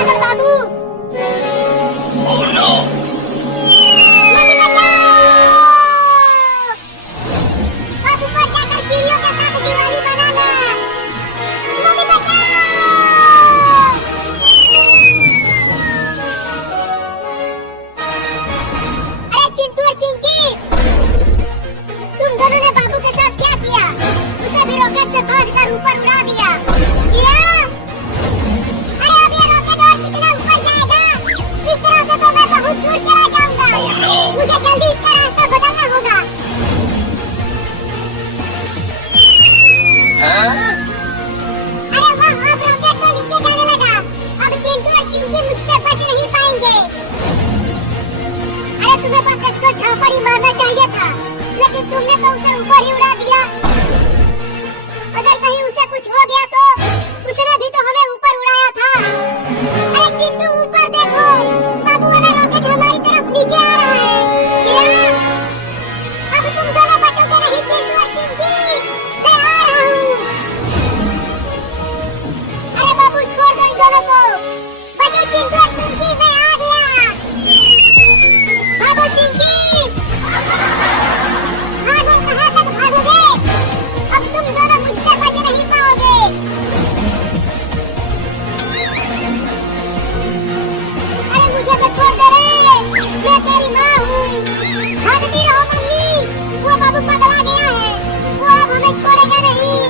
पागल बाबू। Oh no! Mummy बचाओ। बाबू पर जाकर चिड़ियों के साथ दिवाली मनाना। मम्मी बचाओ। अरे चिंटू और चिंकी, तुम दोनों ने बाबू के साथ क्या किया? उसे भी रॉकेट से बांधकर ऊपर उड़ा दिया। अरे अब ये रॉकेट और कितना ऊपर जाएगा? इस तरह से तो मैं बहुत दूर चला जाऊंगा। Oh no! मुझे जल्दी इसका रास्ता बदलना होगा। अरे वाह, अब रॉकेट तो नीचे जाने लगा। अब चिंटू और चिंकी मुझसे बच नहीं पाएंगे। अरे तुम्हें बस एक दो झापड़ ही मारना चाहिए था, लेकिन तुमने तो उसे ऊपर ही उड़ा दिया। अगर कहीं उसे कुछ हो गया तो उसने भी तो हमें ऊपर उड़ाया था। अरे चिंटू ऊपर देखो, बाबू वाला रॉकेट हमारी तरफ नीचे आ रहा है। क्या? अब तुम दोनों बचोगे नहीं चिंटू और चिंकी, मैं आ रहा हूँ। अरे बाबू छोड़ दो इन दोनों को। बचो चिंटू और चिंकी, मैं आ गया। भागो चिंकी, भागो, कहाँ तक भागोगे? अब तुम दोनों मुझसे बच नहीं पाओगे। अरे मुझे तो छोड़ दे रे, मैं तेरी माँ हूँ। भागती रहो मम्मी, वो बाबू पगला गया है, वो अब हमें छोड़ेगा नहीं।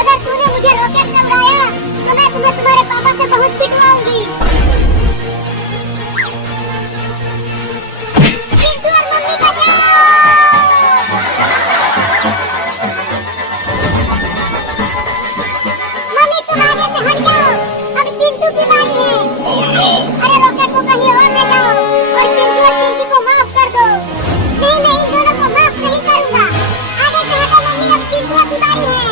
अगर तूने मुझे रॉकेट से उड़ाया तो मैं तुम्हें तुम्हारे पापा से बहुत पिटवाऊंगी। चिंटू और मम्मी बचाओ। मम्मी तुम आगे से हट जाओ, अब चिंटू की बारी है। Oh no! अरे रॉकेट को कहीं और ले जाओ और चिंटू और चिंकी को माफ कर दो। नहीं नहीं, इन दोनों को माफ नहीं करूंगा। आगे से हटो मम्मी, अब चिंटू की बारी है।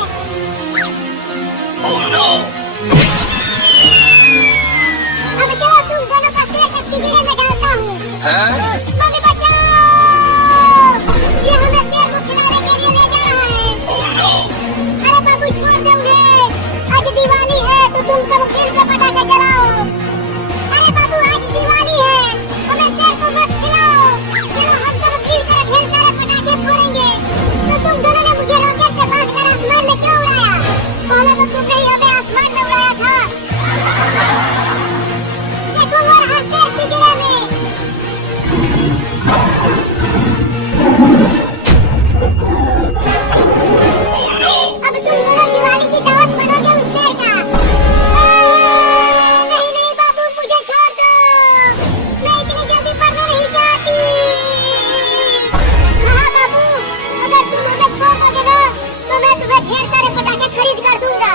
Oh no! अब चलो तुम दोनों का सिर एक पिंजरे में डालता हूँ। मम्मी बचाओ, ये हमें शेर को खिलाने के लिए ले जा रहा है। Oh no! अरे बाबू छोड़ दो उन्हें, आज दिवाली है तो तुम सब मिल के पटाखे जलाओ। अरे बाबू आज दिवाली है, हमें शेर को मत खिलाओ। चलो हम सब मिल कर ढेर सारे पटाखे फोड़ेंगे। तो तुम दोनों ने मुझे रॉकेट से बांधकर आसमान में क्यों उड़ाया? पहले तो तुमने ही हमें आसमान में उड़ाया था। देखो वो रहा शेर पिंजरे में। Oh no! अब तुम दोनों दिवाली की दावत बनोगे उस शेर का। नहीं नहीं बाबू, मुझे छोड़ दो, मैं इतनी जल्दी मरना नहीं चाहती। हाँ बाबू, अगर तुम हमें छोड़ दोगे ना तो मैं तुम्हें ढेर सारे पटाखे खरीद कर दूंगा।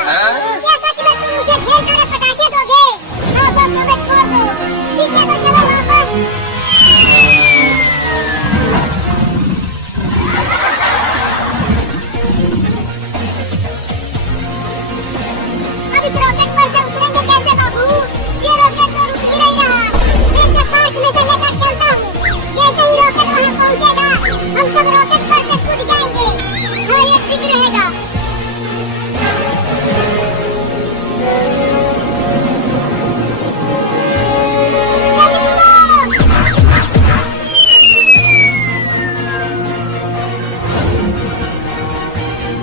क्या सच में तुम मुझे ढेर सारे पटाखे दोगे? हाँ बस हमें छोड़ दो। ठीक है तो चलो वापस। अब इस रॉकेट पर से उतरेंगे कैसे बाबू? ये रॉकेट तो रुक ही नहीं रहा। मैं इसे पार्क में से लेकर चलता हूँ। जैसे ही रॉकेट वहाँ पहुँचेगा हम सब रॉकेट पर से कूद जाएंगे। हाँ ये ठीक रहेगा। जल्दी कूदो।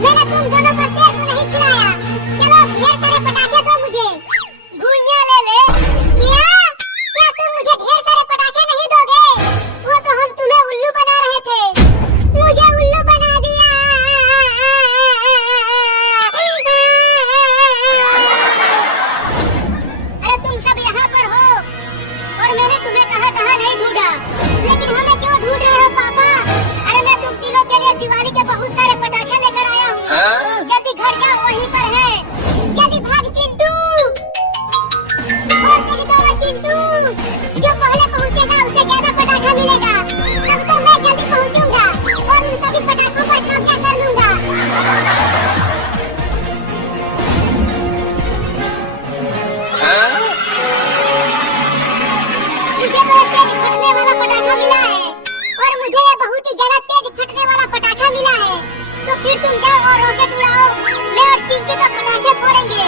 मैंने तुम दोनों को शेर को नहीं खिलाया। चलो अब ढेर सारे पटाखे दो मुझे। घुइयां ले ले। क्या तुम मुझे ढेर सारे पटाखे नहीं दोगे? वो तो हम तुम्हें उल्लू बना रहे थे। मुझे उल्लू बना दिया। अरे तुम सब यहाँ पर हो और मैंने तुम्हें कहाँ कहाँ नहीं ढूंढा, लेकिन हमें क्यों ढूंढ रहे हो पापा? अरे मैं तुम तीनों के लिए दिवाली के बहुत सारे पटाखे लेकर आया हूँ। जल्दी घर जाओ, वहीं पर है। जल्दी भाग चिंटू। और मेरी दोनों चिंटू, जो पहले पहुँचेगा उसे ज्यादा पटाखा मिलेगा। तब तो मैं जल्दी पहुँचूंगा और उन सभी पटाखों पर कब्जा कर लूंगा। मुझे तो एक तेज फटने वाला पटाखा मिला है और मुझे ये बहुत ही ज्यादा तेज फटने वाला पटाखा मिला है। तो फिर तुम जाओ और रॉकेट उड़ाओ, मैं और चिंकी तो पटाखे फोड़ेंगे।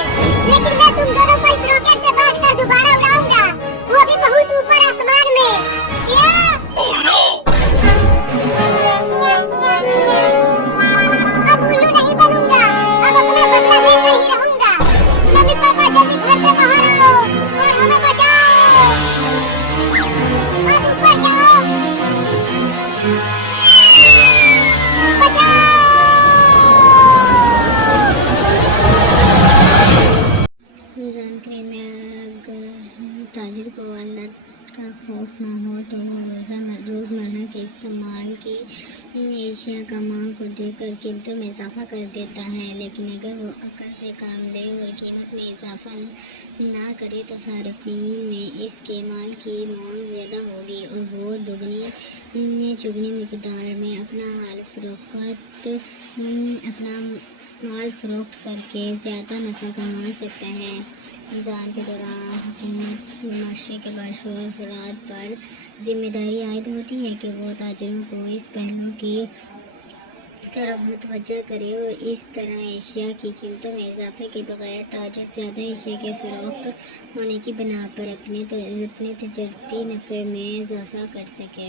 बदला लेकर ही रहूंगा। मम्मी पापा जल्दी घर से बाहर आओ और हमें बचाओ। आप ऊपर जाओ, बचाओ। रमज़ान करीम में अगर ताजिर को अल्लाह का खौफ ना हो तो वो रोज़मर्रा के इस्तेमाल की एशिया का मांग को देखकर कीमतों में इजाफा कर देता है, लेकिन अगर वो अक्ल से काम ले और कीमत में इजाफा ना करे तो सारिफीन में इसके माल की मांग ज़्यादा होगी और वो दुगनी चुगनी मिकदार में अपना माल फ़रोख्त करके ज़्यादा नफ़ा कमा सकता है। रमज़ान के दौरान हुकूमत माशरे के बाशूर अफराद पर जिम्मेदारी आयद होती है कि वो ताजिरों को इस पहलू की तरफ मुतवज्जह करे और इस तरह एशिया की कीमतों में इजाफे के बगैर ताजिर ज़्यादा एशिया के फ़रोख्त होने की बिना पर अपने तजरती नफ़े में इजाफा कर सके।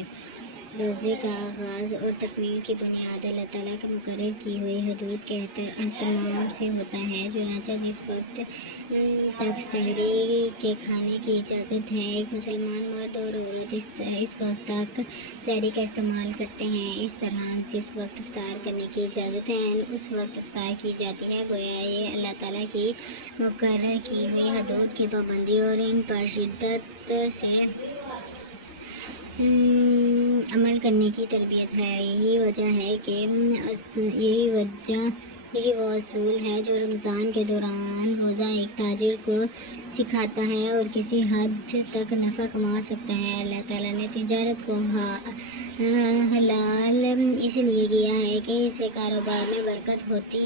रोज़े का आगाज़ और तकमील की बुनियाद अल्लाह ताला के मुकर्रर की हुई हदूद के एहतमाम से होता है। चुनांचे जिस वक्त तक सहरी के खाने की इजाज़त है, एक मुसलमान मर्द और औरत इस वक्त तक सहरी का इस्तेमाल करते हैं। इस तरह जिस वक्त इफ्तार करने की इजाज़त है उस वक्त इफ्तार की जाती है। गोया ये अल्लाह ताला की मुकर्रर की हुई हदूद की पाबंदी और इन पर शिद्दत से अमल करने की तरबियत है। यही वो असूल है जो रमज़ान के दौरान रोज़ा एक ताजिर को सिखाता है और किसी हद तक नफ़ा कमा सकता है। अल्लाह ताला ने तिजारत को हलाल इसलिए किया है कि इससे कारोबार में बरकत होती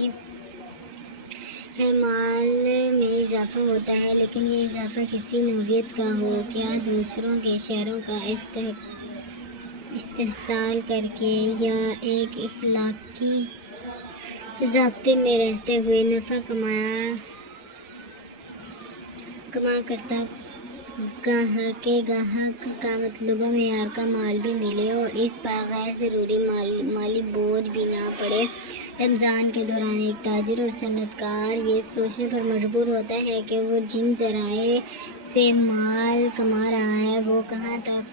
है, माल में इजाफा होता है, लेकिन ये इजाफा किसी नौइयत का हो, क्या दूसरों के शेयरों का इस्तेहसाल करके या एक इखलाकी ज़ाब्ते में रहते हुए नफ़ा कमा करता गाहक का मतलूबा मेयार का माल भी मिले और इस पर गैर ज़रूरी माली बोझ भी ना पड़े। रमज़ान के दौरान एक ताजिर और सनतकार ये सोचने पर मजबूर होता है कि वो जिन ज़राए से माल कमा रहा है वो कहाँ तक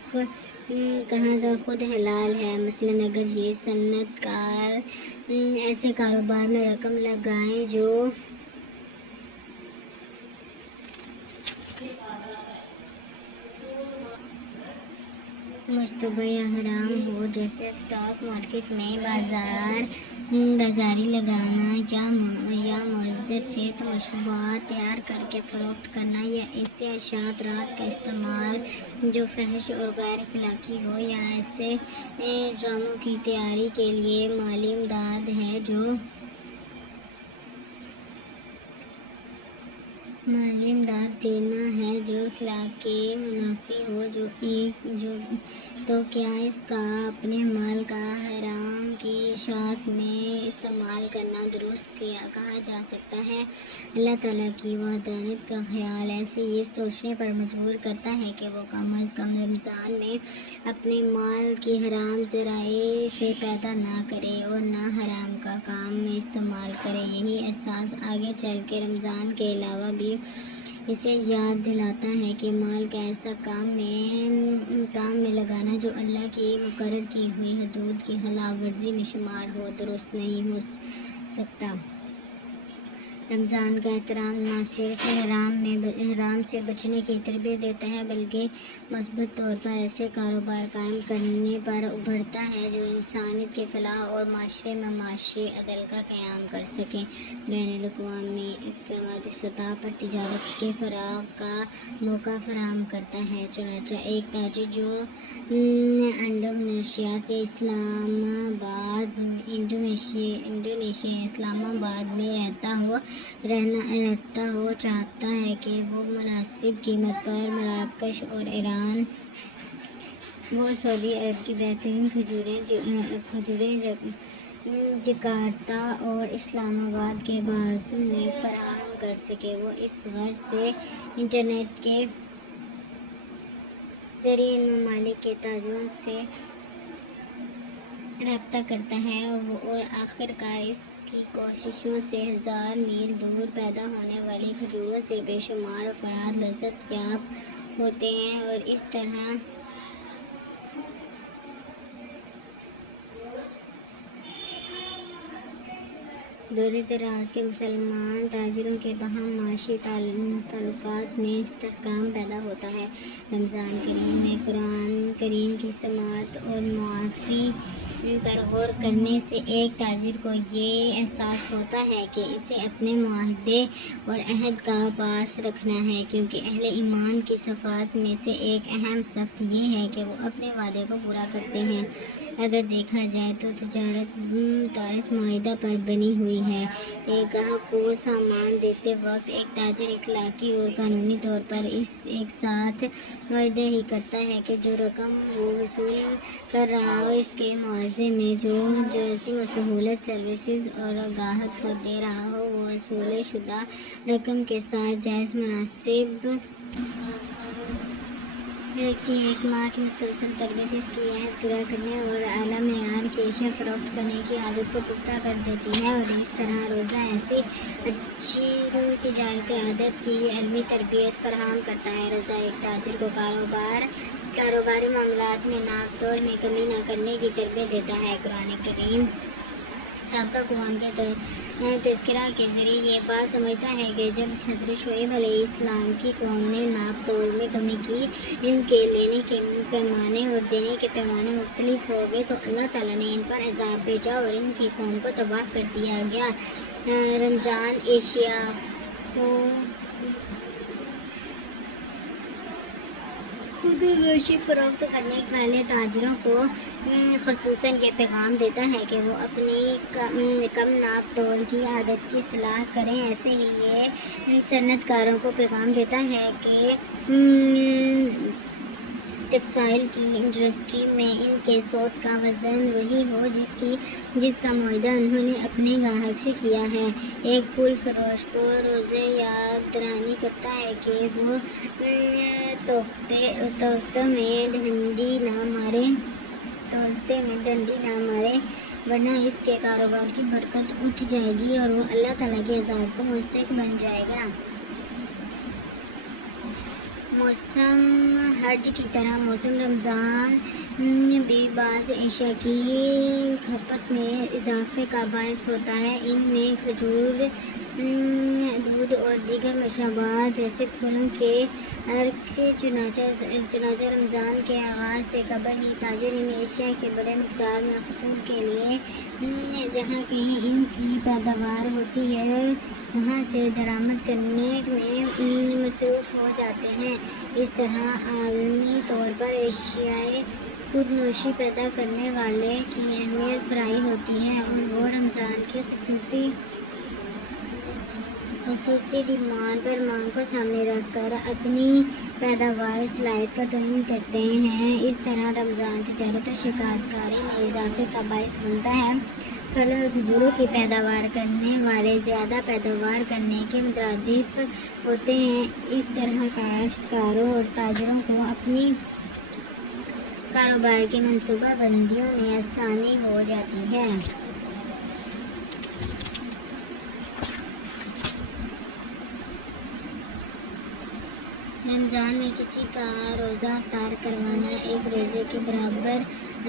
खुद हलाल है। मसलन अगर ये सनतकार ऐसे कारोबार में रकम लगाएं जो मुस्तबा या हराम हो, जैसे स्टॉक मार्केट में बाजारी लगाना या मुअज्जर से मशरूबात तैयार करके फ़रोख्त करना या ऐसे अशात रात का इस्तेमाल जो फहश और गैर अखलाकी हो, या ऐसे ड्रामों की तैयारी के लिए माली इमदाद है जो माली इमदाद देना है जो अखलाक के मुनाफी हो, तो क्या इसका अपने माल का हराम की इशात में इस्तेमाल करना दुरुस्त कहा जा सकता है। अल्लाह ताला की वहदानियत का ख्याल ऐसे ये सोचने पर मजबूर करता है कि वो कम अज़ कम रमज़ान में अपने माल की हराम ज़राए से पैदा ना करे और ना हराम का काम में इस्तेमाल करे। यही एहसास आगे चल के रमज़ान के अलावा भी इसे याद दिलाता है कि माल का ऐसा काम में लगाना जो अल्लाह की मुकर्रर की हुई हदूद की खिलाफ वर्जी में शुमार हो, दुरुस्त नहीं हो सकता। रमज़ान का एहतराम न सिर्फ हराम से बचने की तरबियत देता है, बल्कि मज़बूत तौर पर ऐसे कारोबार कायम करने पर उभरता है जो इंसानियत के फलाह और माशरे में माशी अदल का क़याम कर सकें। बैनुल-अक़वामी इक़्तिसादी सतह पर तिजारत के फ़राग़ का मौका फराहम करता है। चुनांचे एक ताजिर जो इंडोनेशिया के इस्लामाबाद में रहता हो चाहता है कि वो मुनासिब कीमत पर मराकश और ईरान व सऊदी अरब की बेहतरीन खजूरें जकार्ता और इस्लामाबाद के बाज़ू में फराहम कर सके। वो इस गर्ज से इंटरनेट के ज़रिए इन ममालिक के ताजिरों से रब्ता करता है और आखिरकार की कोशिशों से 1000 मील दूर पैदा होने वाली खजूरों से बेशुमार अफराद लज्जत याब होते हैं और इस तरह दूर दराज के मुसलमान ताजिरों के बाहम माशी ताल्लुकात में इस्तेहकाम पैदा होता है। रमज़ान करीम में कुरान करीम की समात और मुआफ़ी पर गौर करने से एक ताजिर को ये एहसास होता है कि इसे अपने मुआहदे और अहद का पास रखना है, क्योंकि अहले ईमान की सफ़ात में से एक अहम सिफ़त ये है कि वो अपने वादे को पूरा करते हैं। अगर देखा जाए तो तिजारत इस मुआहदा पर बनी हुई है। एक ग्राहक को सामान देते वक्त एक ताजिर इखलाकी और कानूनी तौर पर एक साथ मुआहदा ही करता है कि जो रकम वो वसूल कर रहा हो इसके मुआवजे में जो ऐसी सहूलत सर्विसेज और ग्राहक को दे रहा हो वो वसूल शुदा रकम के साथ जायज़ मुनासिब की एक माह की मुसलसल तरबियत इसकी अहद पूरा करने और आला मेयार की अशिया फ़रोख्त करने की आदत को पुख्ता कर देती है और इस तरह रोज़ा ऐसी अच्छी तिजारती आदत की इल्मी तरबियत फराहम करता है। रोज़ा एक ताजिर को कारोबारी मामलात में नाप तोल में कमी न करने की तरबियत देता है। कुरान करीम साबका कौम के तज़किरा के ज़रिए ये बात समझता है कि जब हज़रत शुएब अलैहिस्सलाम की कौम ने नाप तोल में कमी की, इनके लेने के पैमाने और देने के पैमाने मुख्तलिफ हो गए, तो अल्लाह ताला ने इन पर अज़ाब भेजा और इनकी कौम को तबाह कर दिया गया। रमज़ान एशिया को खुद गोशी फ़रोख्त करने वाले ताजिरों को ख़ुसूसन ये पैगाम देता है कि वो अपनी कम नाप तोल की आदत की सलाह करें। ऐसे ही ये सनतकारों को पैगाम देता है कि टेक्सटाइल की इंडस्ट्री में इनके सौद का वज़न वही हो जिसका मुआहदा उन्होंने अपने ग्राहक से किया है। एक फूल फरोश को रोज़े याद दरानी करता है कि वो तोलते में डंडी ना मारे वरना इसके कारोबार की बरकत उठ जाएगी और वो अल्लाह ताला के अज़ाब को मुस्तहिक़ बन जाएगा। मौसम हज की तरह मौसम रमज़ान भी बाज़ एशिया की खपत में इजाफे का बायस होता है। इनमें खजूर, दूध और दीगर मशरूबात जैसे फलों के अर्क चुनाचा रमज़ान के आगाज़ से कबल ही ताजिर इन एशिया के बड़े मकदार में हसूल के लिए जहाँ कहीं इनकी पैदावार होती है वहाँ से दरामद करने में मसरूफ़ हो जाते हैं। इस तरह आलमी तौर पर एशियाई खुदनोशी पैदा करने वाले की अहमियत फराई होती है और वो रमज़ान की खसूसी डिमांड पर मांग को सामने रखकर अपनी पैदावार सलाहियत का तयन करते हैं। इस तरह रमज़ान तिजारत और शिकायतकारी में इजाफे का बायस बनता है। फल और खजूरों की पैदावार करने वाले ज़्यादा पैदावार करने के मुतरादिफ होते हैं। इस तरह काश्तकारों और ताजिरों को अपनी कारोबार की मनसूबा बंदियों में आसानी हो जाती है। रमज़ान में किसी का रोज़ा अफ्तार करवाना एक रोज़े के बराबर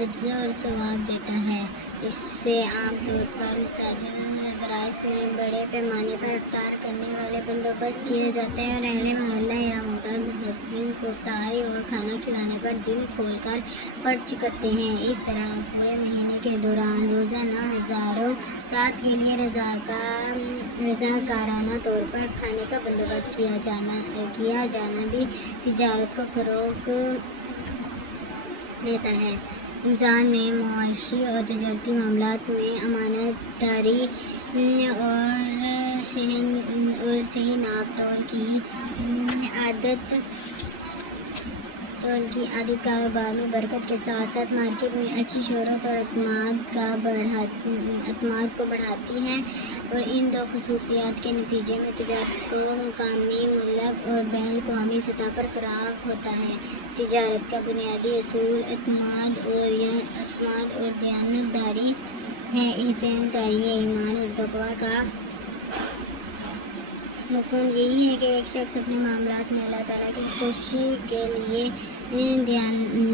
अज्र और सवाब देता है। इससे आम तौर पर मसाजिद मदरास में बड़े पैमाने पर इफ्तार करने वाले बंदोबस्त किए जाते हैं और अहले मोहल्ला या मुताबिन को इफ्तारी और खाना खिलाने पर दिल खोलकर खर्च करते हैं। इस तरह पूरे महीने के दौरान रोज़ाना हज़ारों रात के लिए रज़ाकाराना तौर पर खाने का बंदोबस्त किया जाना भी तिजारत को फ़रोग़ देता है। रमज़ान में मुआशी और तजारती मामलात में अमानतदारी और सही नाप तोल की आदत कारोबार में बरकत के साथ साथ मार्केट में अच्छी शोहरत और अतमाद को बढ़ाती है और इन दो खसूसियात के नतीजे में तिजारत को मुकामी मुल्क और बैन अवी सतह पर फ़राग होता है। तिजारत का बुनियादी असूल अतमाद और दयानतदारी ہے۔ اعتدال ایمان اور تقویٰ کا مفہوم یہی ہے کہ ایک شخص اپنے معاملات میں اللہ تعالیٰ کی خوشی کے لیے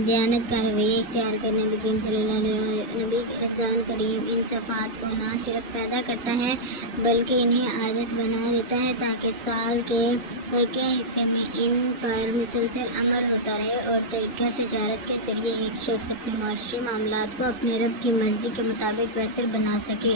دیانت کا رویہ اختیار کرنے۔ نبی کریم صلی اللہ علیہ نبی رمضان کریم ان صفات کو نہ صرف پیدا کرتا ہے بلکہ انہیں عادت بنا دیتا ہے تاکہ سال کے حصے میں ان پر مسلسل عمل ہوتا رہے اور گھر تجارت کے ذریعے ایک شخص اپنے معاشی معاملات کو اپنے رب کی مرضی کے مطابق بہتر بنا سکے۔